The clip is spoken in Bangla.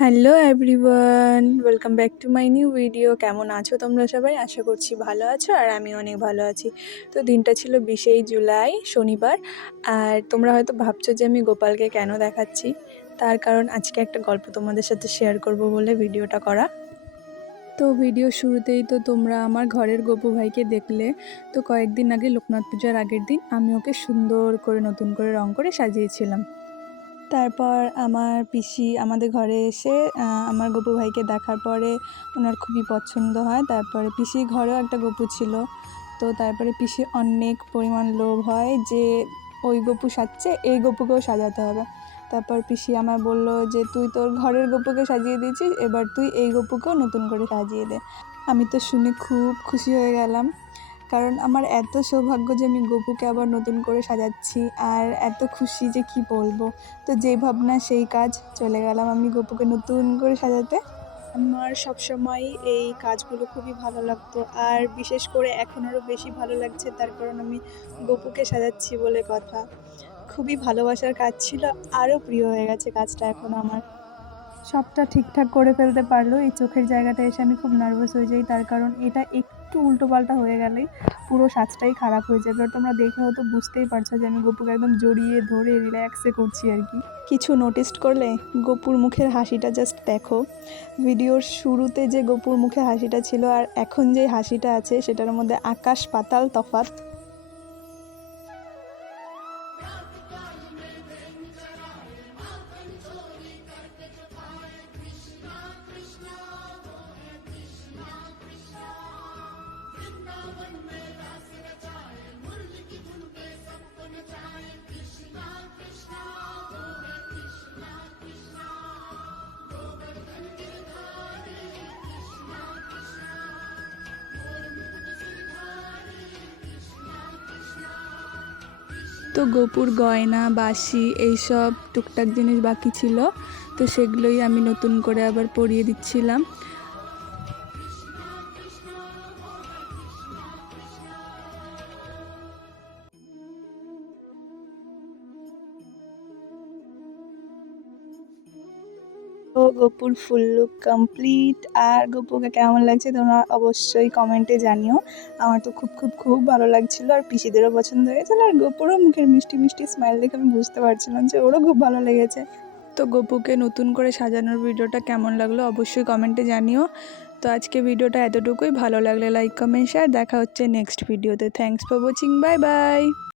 Hello everyone, welcome back to my new video. কেমন আছো তোমরা সবাই? আশা করছি ভালো আছো আর আমি অনেক ভালো আছি। তো দিনটা ছিল 20শে জুলাই, শনিবার। আর তোমরা হয়তো ভাবছো যে আমি গোপালকে কেন দেখাচ্ছি। তার কারণ আজকে একটা গল্প তোমাদের সাথে শেয়ার করব বলে ভিডিওটা করা। তো ভিডিও শুরুতেই তো তোমরা আমার ঘরের গপু ভাইকে দেখলে। তো কয়েকদিন আগে লোকনাথ পূজার আগের দিন আমি ওকে সুন্দর করে নতুন করে রং করে সাজিয়েছিলাম। তারপর আমার পিসি আমাদের ঘরে এসে আমার গপু ভাইকে দেখার পরে ওনার খুবই পছন্দ হয়। তারপরে পিসির ঘরেও একটা গপু ছিল। তো তারপরে পিসির অনেক পরিমাণ লোভ হয় যে ওই গপু সাজছে, এই গপুকেও সাজাতে হবে। তারপর পিসি আমার বলল যে তুই তোর ঘরের গপুকে সাজিয়ে দিয়েছিস, এবার তুই এই গপুকেও নতুন করে সাজিয়ে দে। আমি তো শুনে খুব খুশি হয়ে গেলাম, কারণ আমার এত সৌভাগ্য যে আমি গপুকে আবার নতুন করে সাজাচ্ছি, আর এত খুশি যে কি বলবো। তো যেই ভাবনা সেই কাজ, চলে গেলাম আমি গপুকে নতুন করে সাজাতে। আমার সবসময় এই কাজগুলো খুবই ভালো লাগতো, আর বিশেষ করে এখন আরও বেশি ভালো লাগছে, তার কারণ আমি গপুকে সাজাচ্ছি বলে কথা। খুবই ভালোবাসার কাজ ছিল, আরও প্রিয় হয়ে গেছে কাজটা এখন আমার। সবটা ঠিকঠাক করে ফেলতে পারলেও এই চোখের জায়গাটা এসে আমি খুব নার্ভাস হয়ে যাই, তার কারণ এটা একটু উল্টোপাল্টা হয়ে গেলেই পুরো সাজটাই খারাপ হয়ে যাবে। আর তোমরা দেখে হয়তো বুঝতেই পারছো যে আমি গপুকে একদম জড়িয়ে ধরে রিল্যাক্সে করছি আর কি। কিছু নোটিস করলে? গপুর মুখের হাসিটা জাস্ট দেখো। ভিডিওর শুরুতে যে গপুর মুখে হাসিটা ছিল আর এখন যে হাসিটা আছে সেটার মধ্যে আকাশ পাতাল তফাৎ। তো গপুর গয়না, বাঁশি, এইসব টুকটাক জিনিস বাকি ছিল, তো সেগুলোই আমি নতুন করে আবার পরিয়ে দিচ্ছিলাম। তো গপুর ফুল লুক কমপ্লিট। আর গপুকে কেমন লাগছে তোমরা অবশ্যই কমেন্টে জানিও। আমার তো খুব খুব খুব ভালো লাগছিল, আর পিসিদেরও পছন্দ হয়েছিল, আর গপুরও মুখের মিষ্টি মিষ্টি স্মাইল দেখে আমি বুঝতে পারছিলাম যে ওরও খুব ভালো লেগেছে। তো গপুকে নতুন করে সাজানোর ভিডিওটা কেমন লাগলো অবশ্যই কমেন্টে জানিও। তো আজকে ভিডিওটা এতটুকুই। ভালো লাগলে লাইক, কমেন্ট, শেয়ার। দেখা হচ্ছে নেক্সট ভিডিওতে। Thanks for watching, bye bye.